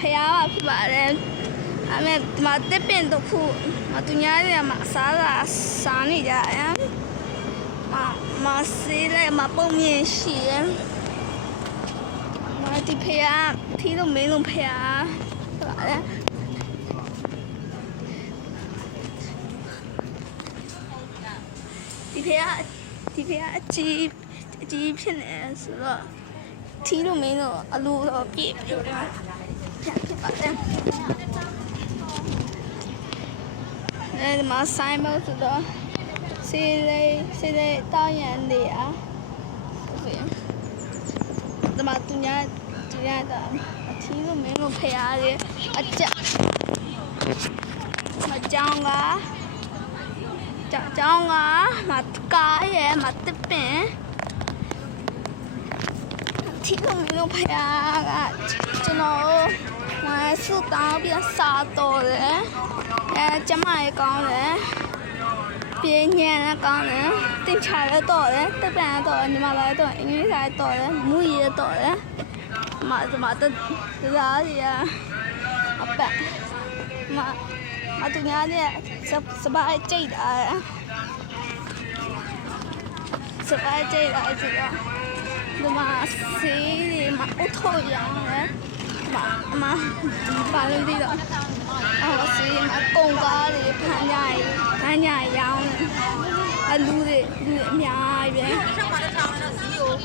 ဖျားပါဖြစ်ပါတယ်အမေဒီမှာတစ်ပင်တစ်ခုသူများတွေကမစားတာစားနေကြတယ်မဆေးလည်းမပုံမြင်ရှိတယ်ဒီဖျားထီးလို့မင်းလုံးဖျားဖြစ်ပါတယ်ဒီဖျားအကြီးဖြစ်နေဆိုတော့ထီးလို့မင်းလို့အလိုတော့ပြည့်ဖြစ်ပါတယ်အဲဒီမှာဆိုင်မောဆိုတော့စေးလေးတောင်းရန်နေအားဒီမှာသူများဒီရတာအထီးလို့မင်းလို့ဖျားတယ်အကြောင်းကမကားရဲ့မတပင်ထီးလို့မင်းလို့ဖျားကကျွန်တော်ဆူတောင်းပြီးစားတော့တယ်ကျမရေကောင်းတယ်ပြင်းညံလည်းကောင်းတယ်တင်ချလည်းတော့တယ်တပန်တော့ညီမလည်းတော့အင်္ဂလိပ်စာတော့တယ်မူရတော့တယ်မတရားရအပတ်မသူများနဲ့စပါးကြိတ်တာဆိုတော့ဒီမှာစီးဒီမှာအထောက်ရောင်းတယ်ပါလို့ဒီတော့စီးမှာကုန်ကားတွေဖမ်းကြရောင်းတယ်လူတွေအများကြီးပဲ